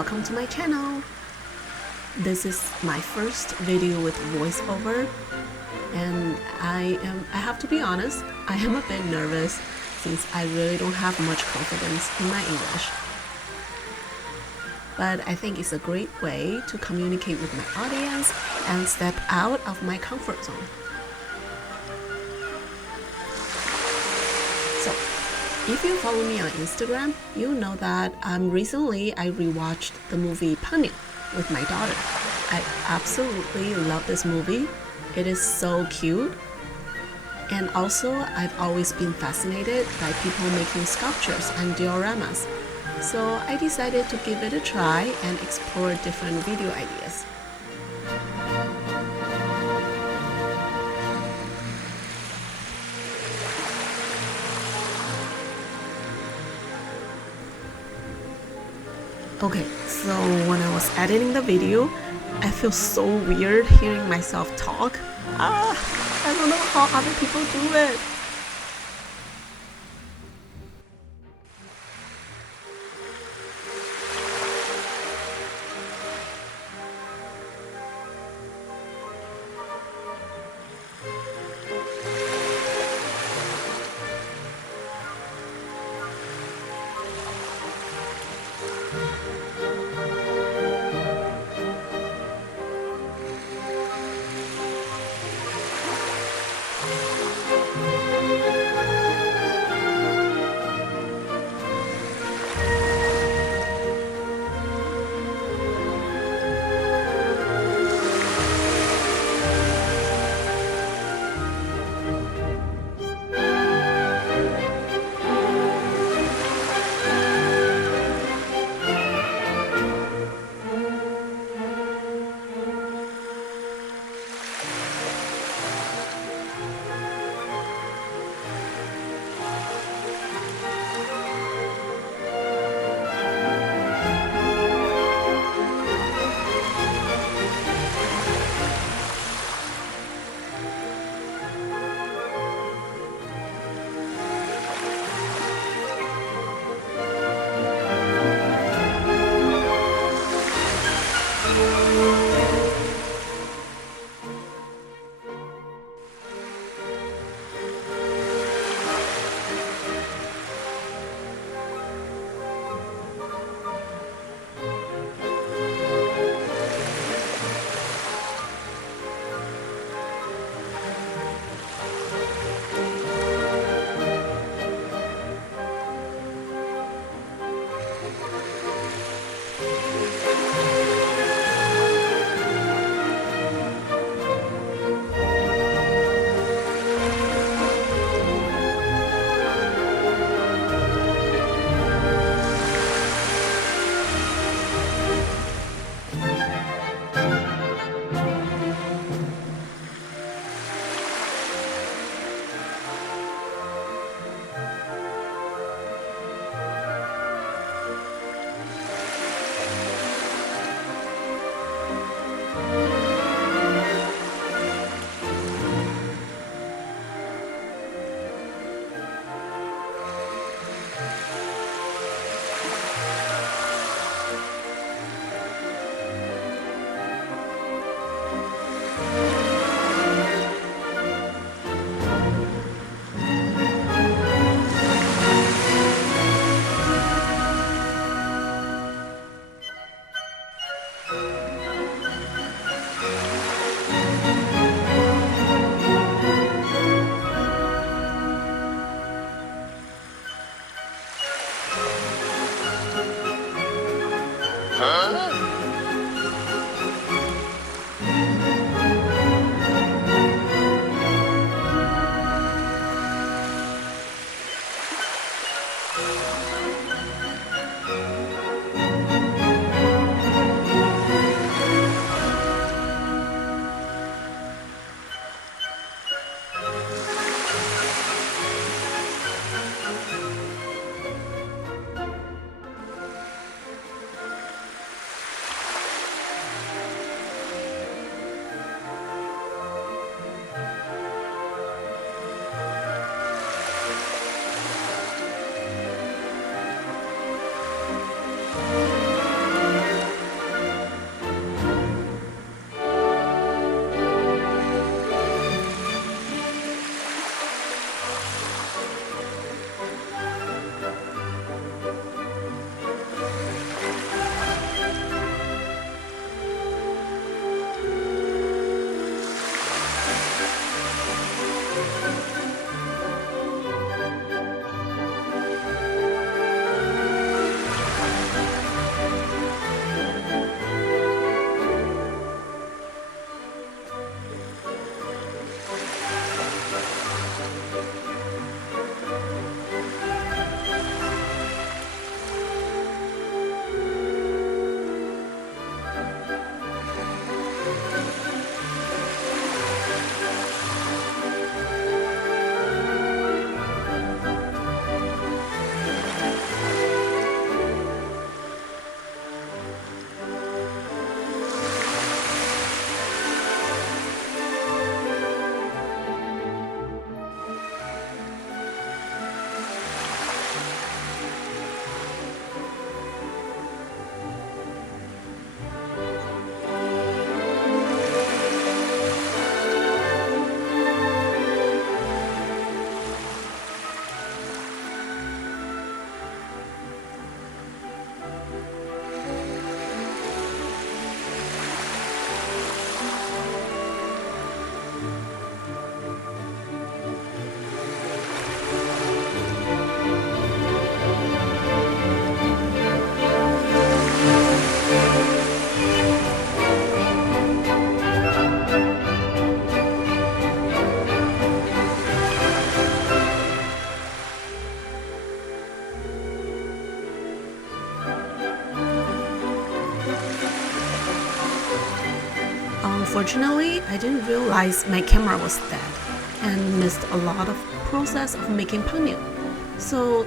welcome to my channel. This is my first video with voiceover, and I have to be honest, I am a bit nervous since I really don't have much confidence in my English. But I think it's a great way to communicate with my audience and step out of my comfort zone. So, if you follow me on Instagram, you know that recently I rewatched the movie Ponyo with my daughter. I absolutely love this movie. It is so cute. And also, I've always been fascinated by people making sculptures and dioramas. So I decided to give it a try and explore different video ideas. Okay, so when I was editing the video, I feel so weird hearing myself talk. I don't know how other people do it. Unfortunately, I didn't realize my camera was dead and missed a lot of process of making panyu. So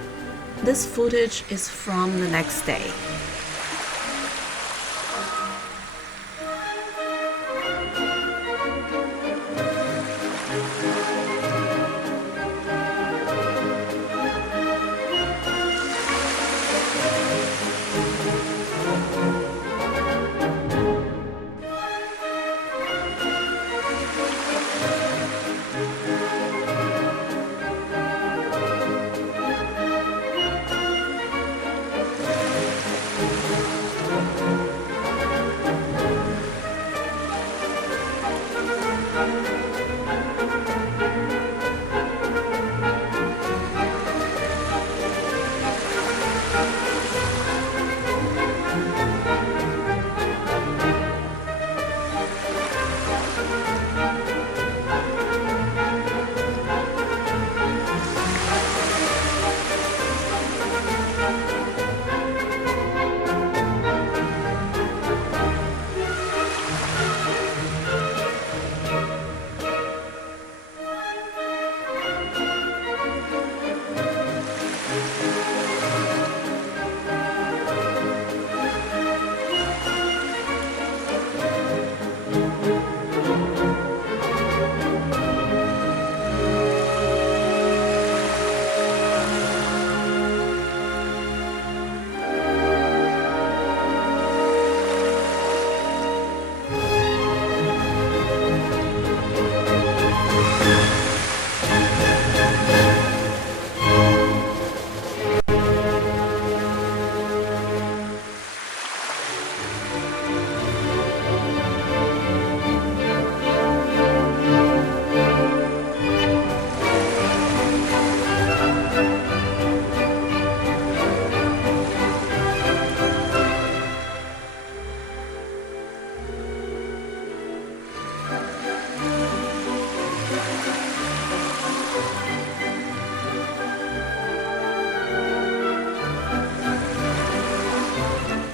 this footage is from the next day.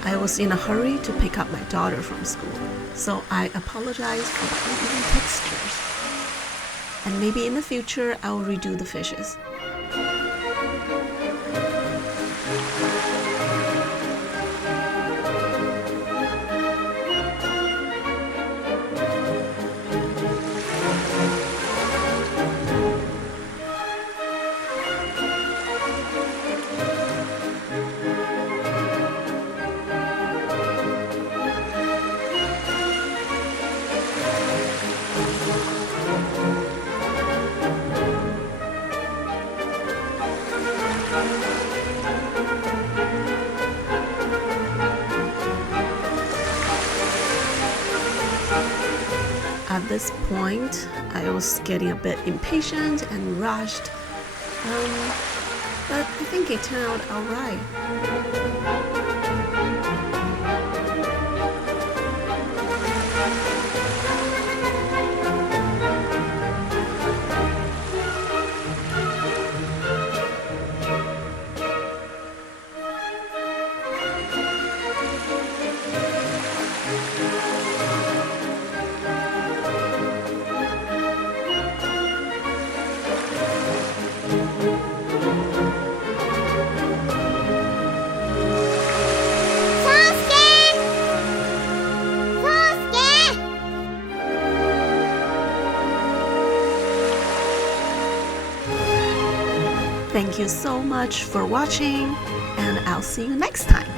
I was in a hurry to pick up my daughter from school, so I apologize for the uneven textures. And maybe in the future I will redo the fishes. At this point, I was getting a bit impatient and rushed, but I think it turned out alright. Thank you so much for watching, and I'll see you next time.